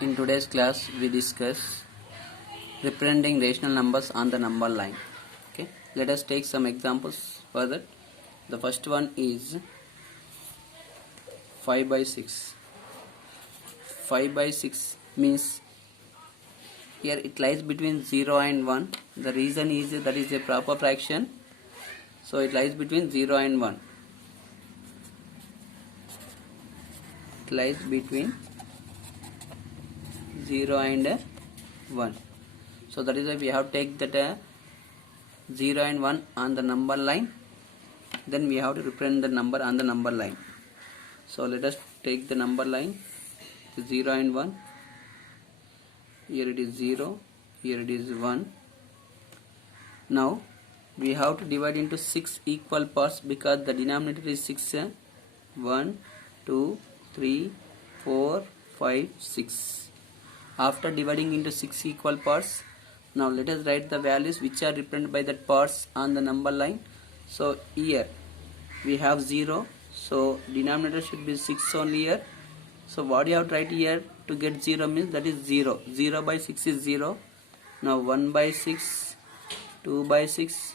In today's class, we discuss representing rational numbers on the number line. Okay, let us take some examples for that. The first one is 5 by 6. 5 by 6 means here it lies between 0 and 1. The reason is that is a proper fraction, so it lies between 0 and 1. It lies between 0 and 1. So that is why we have to take that 0 and 1 on the number line. Then we have to represent the number on the number line. So let us take the number line 0 and 1. Here it is 0, here it is 1. Now we have to divide into 6 equal parts because the denominator is 6. 1, 2, 3, 4, 5, 6. After dividing into 6 equal parts, now let us write the values which are represented by that parts on the number line. So here we have 0, so denominator should be 6 only here. So what you have to write here to get 0 means that is 0. 0 by 6 is 0. Now 1 by 6, 2 by 6,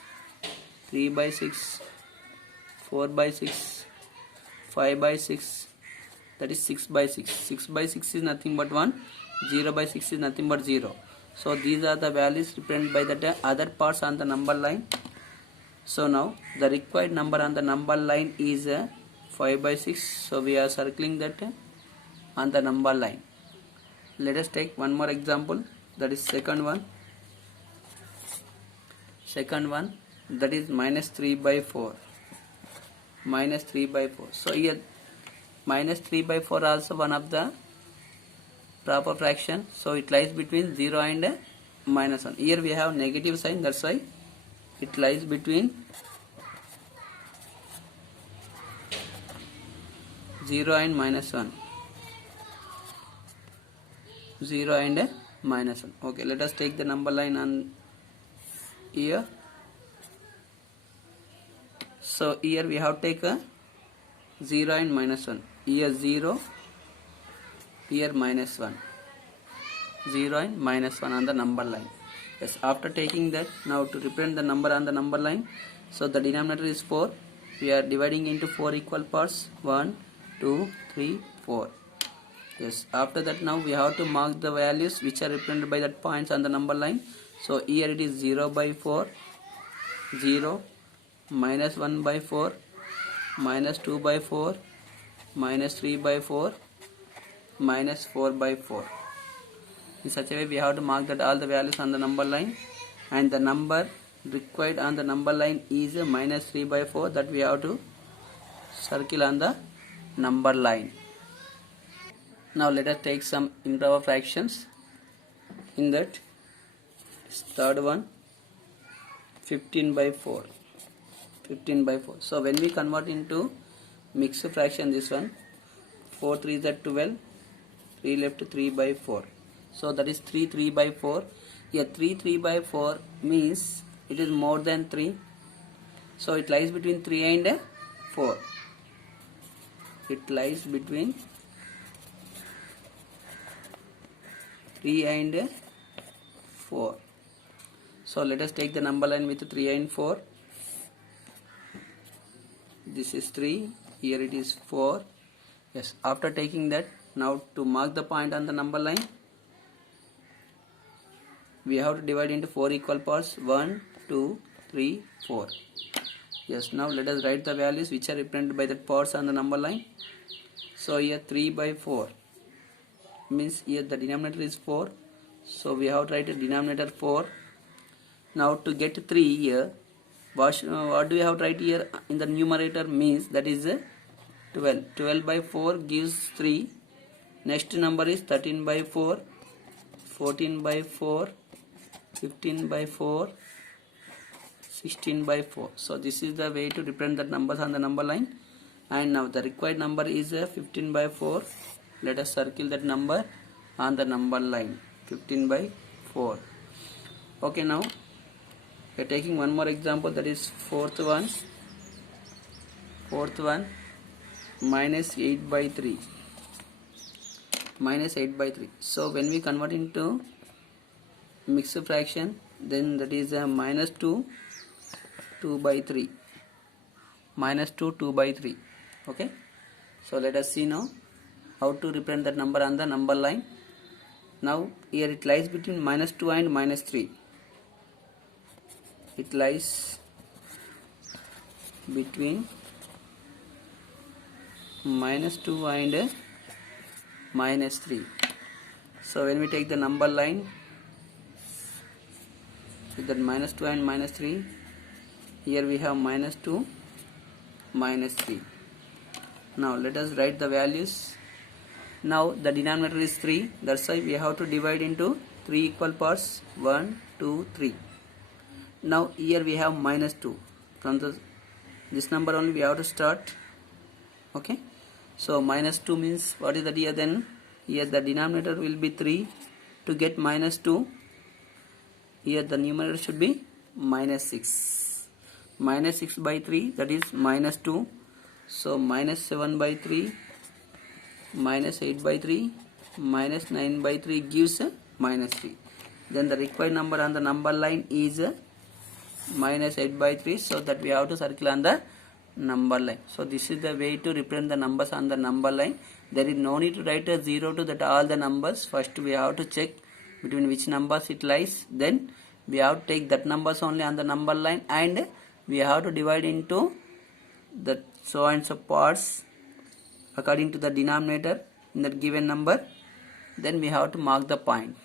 3 by 6, 4 by 6, 5 by 6, that is 6 by 6. 6 by 6 is nothing but 1. 0 by 6 is nothing but 0. So these are the values represented by the other parts on the number line. So now the required number on the number line is 5 by 6. So we are circling that on the number line. Let us take one more example, that is second one. Second one, that is minus 3 by 4. Minus 3 by 4. So here minus 3 by 4 also one of the proper fraction, so it lies between 0 and minus 1. Here we have negative sign, that's why it lies between 0 and minus 1. 0 and minus 1. Okay, let us take the number line on here. So here we have to take a 0 and minus 1. Here 0, here minus 1. 0 and minus 1 on the number line. Yes, after taking that, now to represent the number on the number line, so the denominator is 4. We are dividing into 4 equal parts. 1, 2, 3, 4. Yes, after that now we have to mark the values which are represented by that points on the number line. So here it is 0 by 4, 0, minus 1 by 4, minus 2 by 4, minus 3 by 4, minus 4 by 4. In such a way we have to mark that all the values on the number line, and the number required on the number line is minus 3 by 4, that we have to circle on the number line. Now let us take some improper fractions. In that third one, 15 by 4. 15 by 4. So when we convert into mixed fraction, this one 4 3 is 12, 3 left 3 by 4. So that is 3 by 4. Here 3 by 4 means it is more than 3. So it lies between 3 and 4. It lies between 3 and 4. So let us take the number line with 3 and 4. This is 3, here it is 4. Yes, after taking that, now to mark the point on the number line, we have to divide into 4 equal parts. 1, 2, 3, 4. Yes, now let us write the values which are represented by the parts on the number line. So here 3 by 4 means here the denominator is 4. So we have to write a denominator 4. Now to get 3 here, what do we have to write here in the numerator means that is 12. 12 by 4 gives 3. Next number is 13 by 4, 14 by 4, 15 by 4, 16 by 4. So this is the way to represent the numbers on the number line. And now the required number is 15 by 4. Let us circle that number on the number line. 15 by 4. Okay, now we are taking one more example, that is fourth one. Fourth one, minus 8 by 3. minus 8 by 3. So when we convert into mixed fraction, then that is minus 2 2 by 3, minus 2 2 by 3. Okay, so let us see now how to represent that number on the number line. Now here it lies between minus 2 and minus 3. It lies between minus 2 and minus 3. So when we take the number line with that minus 2 and minus 3, here we have minus 2 minus 3. Now let us write the values. Now the denominator is 3, that's why we have to divide into 3 equal parts, 1 2 3. Now here we have minus 2. From this number only we have to start. Okay, so minus 2 means what is that here? Then here the denominator will be 3. To get minus 2, here the numerator should be minus 6. Minus 6 by 3, that is minus 2. So minus 7 by 3, minus 8 by 3, minus 9 by 3 gives minus 3. Then the required number on the number line is minus 8 by 3, so that we have to circle on the number line. So this is the way to represent the numbers on the number line. There is no need to write a 0 to that all the numbers. First we have to check between which numbers it lies, then we have to take that numbers only on the number line, and we have to divide into the so and so parts according to the denominator in that given number. Then we have to mark the point.